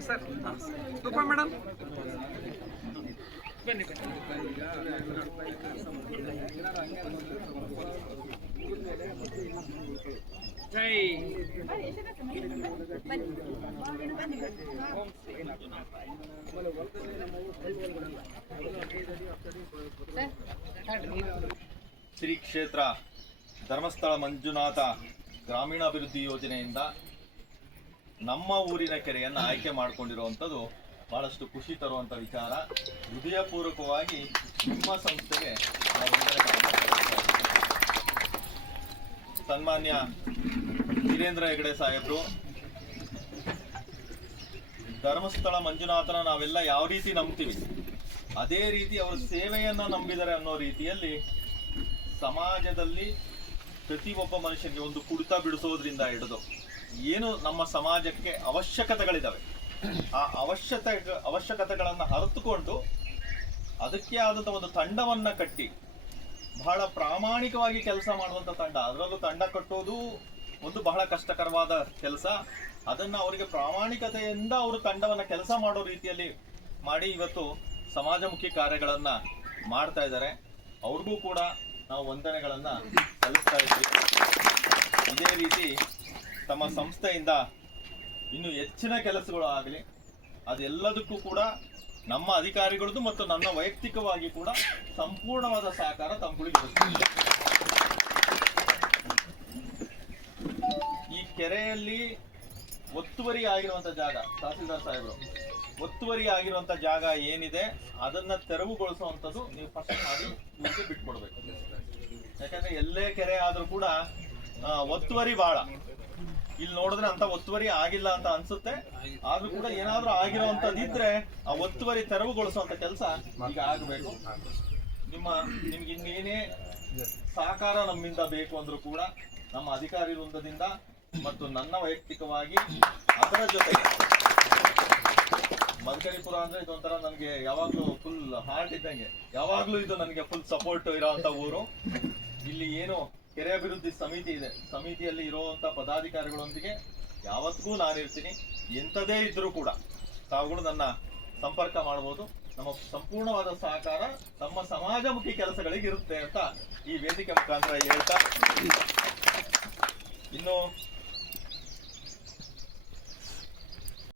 Madam sir, ತುಪ್ಪ madam ಬನ್ನಿ ಜೈ ಶ್ರೀ ಕ್ಷೇತ್ರ ಧರ್ಮಸ್ಥಳ ಮಂಜುನಾಥ ಗ್ರಾಮೀಣಾಭಿವೃದ್ಧಿ ಯೋಜನೆಯಿಂದ ನಮ್ಮ ಊರಿನ ಕೆರೆಯನ್ನು ಆಯ್ಕೆ ಮಾಡಿಕೊಂಡಿರುವಂಥದ್ದು ಬಹಳಷ್ಟು ಖುಷಿ ತರುವಂಥ ವಿಚಾರ. ಹೃದಯಪೂರ್ವಕವಾಗಿ ನಿಮ್ಮ ಸಂಸ್ಥೆಗೆ ಸನ್ಮಾನ್ಯ ವೀರೇಂದ್ರ ಹೆಗಡೆ ಸಾಹೇಬರು ಧರ್ಮಸ್ಥಳ ಮಂಜುನಾಥನ ನಾವೆಲ್ಲ ಯಾವ ರೀತಿ ನಂಬ್ತೀವಿ ಅದೇ ರೀತಿ ಅವರ ಸೇವೆಯನ್ನು ನಂಬಿದರೆ ಅನ್ನೋ ರೀತಿಯಲ್ಲಿ ಸಮಾಜದಲ್ಲಿ ಪ್ರತಿಯೊಬ್ಬ ಮನುಷ್ಯನಿಗೆ ಒಂದು ಕುಡಿತ ಬಿಡಿಸೋದ್ರಿಂದ ಹಿಡಿದು ಏನು ನಮ್ಮ ಸಮಾಜಕ್ಕೆ ಅವಶ್ಯಕತೆಗಳಿದ್ದಾವೆ ಆ ಅವಶ್ಯಕತೆಗಳನ್ನು ಅರಿತುಕೊಂಡು ಅದಕ್ಕೆ ಆದಂಥ ಒಂದು ತಂಡವನ್ನು ಕಟ್ಟಿ ಬಹಳ ಪ್ರಾಮಾಣಿಕವಾಗಿ ಕೆಲಸ ಮಾಡುವಂಥ ತಂಡ. ಅದರಲ್ಲೂ ತಂಡ ಕಟ್ಟೋದು ಒಂದು ಬಹಳ ಕಷ್ಟಕರವಾದ ಕೆಲಸ. ಅದನ್ನು ಅವರಿಗೆ ಪ್ರಾಮಾಣಿಕತೆಯಿಂದ ಅವರು ತಂಡವನ್ನು ಕೆಲಸ ಮಾಡೋ ರೀತಿಯಲ್ಲಿ ಮಾಡಿ ಇವತ್ತು ಸಮಾಜಮುಖಿ ಕಾರ್ಯಗಳನ್ನು ಮಾಡ್ತಾ ಇದ್ದಾರೆ. ಅವ್ರಿಗೂ ಕೂಡ ನಾವು ವಂದನೆಗಳನ್ನು ಸಲ್ಲಿಸ್ತಾ ಇದ್ವಿ. ಇದೇ ರೀತಿ ತಮ್ಮ ಸಂಸ್ಥೆಯಿಂದ ಇನ್ನು ಹೆಚ್ಚಿನ ಕೆಲಸಗಳು ಆಗಲಿ, ಅದೆಲ್ಲದಕ್ಕೂ ಕೂಡ ನಮ್ಮ ಅಧಿಕಾರಿಗಳದ್ದು ಮತ್ತು ನನ್ನ ವೈಯಕ್ತಿಕವಾಗಿ ಕೂಡ ಸಂಪೂರ್ಣವಾದ ಸಹಕಾರ ತಮ್ಮಗಳಿಗೆ ಇರುತ್ತೆ. ಈ ಕೆರೆಯಲ್ಲಿ ಒತ್ತುವರಿ ಆಗಿರುವಂಥ ಜಾಗ, ತಹಸೀಲ್ದಾರ್ ಸಾಹೇಬರು ಒತ್ತುವರಿ ಆಗಿರುವಂಥ ಜಾಗ ಏನಿದೆ ಅದನ್ನ ತೆರವುಗೊಳಿಸುವಂಥದ್ದು ನೀವು ಫಸ್ಟ್ ಮಾಡಿ ಇವ್ರಿಗೆ ಬಿಟ್ಕೊಡ್ಬೇಕು. ಯಾಕಂದ್ರೆ ಎಲ್ಲೇ ಕೆರೆ ಆದ್ರೂ ಕೂಡ ಒತ್ತುವರಿ ಬಹಳ. ಇಲ್ಲಿ ನೋಡಿದ್ರೆ ಅಂತ ಒತ್ತುವರಿ ಆಗಿಲ್ಲ ಅಂತ ಅನ್ಸುತ್ತೆ, ಆದ್ರೂ ಕೂಡ ಏನಾದ್ರೂ ಆಗಿರುವಂತದ್ದಿದ್ರೆ ಆ ಒತ್ತುವರಿ ತೆರವುಗೊಳಿಸುವಂತ ಕೆಲಸ ಈಗ ಆಗಬೇಕು. ನಿಮ್ಗೆ ಇನ್ನೇನೇ ಸಹಕಾರ ನಮ್ಮಿಂದ ಬೇಕು ಅಂದ್ರೂ ಕೂಡ ನಮ್ಮ ಅಧಿಕಾರಿ ವೃಂದದಿಂದ ಮತ್ತು ನನ್ನ ವೈಯಕ್ತಿಕವಾಗಿ ಅದರ ಜೊತೆಗೆ ಮದಕರಿಪುರ ಅಂದ್ರೆ ಇದೊಂಥರ ನನಗೆ ಯಾವಾಗ್ಲೂ ಫುಲ್ ಹಾರ್ಟ್ ಇದ್ದಂಗೆ, ಯಾವಾಗ್ಲೂ ಇದು ನನಗೆ ಫುಲ್ ಸಪೋರ್ಟ್ ಇರೋಂಥ ಊರು. ಇಲ್ಲಿ ಏನು ಕೆರೆ ಅಭಿವೃದ್ಧಿ ಸಮಿತಿ ಇದೆ, ಸಮಿತಿಯಲ್ಲಿ ಇರುವಂತ ಪದಾಧಿಕಾರಿಗಳೊಂದಿಗೆ ಯಾವತ್ತಿಗೂ ನಾನಿರ್ತೀನಿ. ಎಂಥದೇ ಇದ್ರೂ ಕೂಡ ತಾವುಗಳು ನನ್ನ ಸಂಪರ್ಕ ಮಾಡಬಹುದು. ನಮ್ಮ ಸಂಪೂರ್ಣವಾದ ಸಹಕಾರ ನಮ್ಮ ಸಮಾಜಮುಖಿ ಕೆಲಸಗಳಿಗೆ ಇರುತ್ತೆ ಅಂತ ಈ ವೇದಿಕೆ ಮುಖಾಂತರ ಹೇಳ್ತಾ, ಇನ್ನು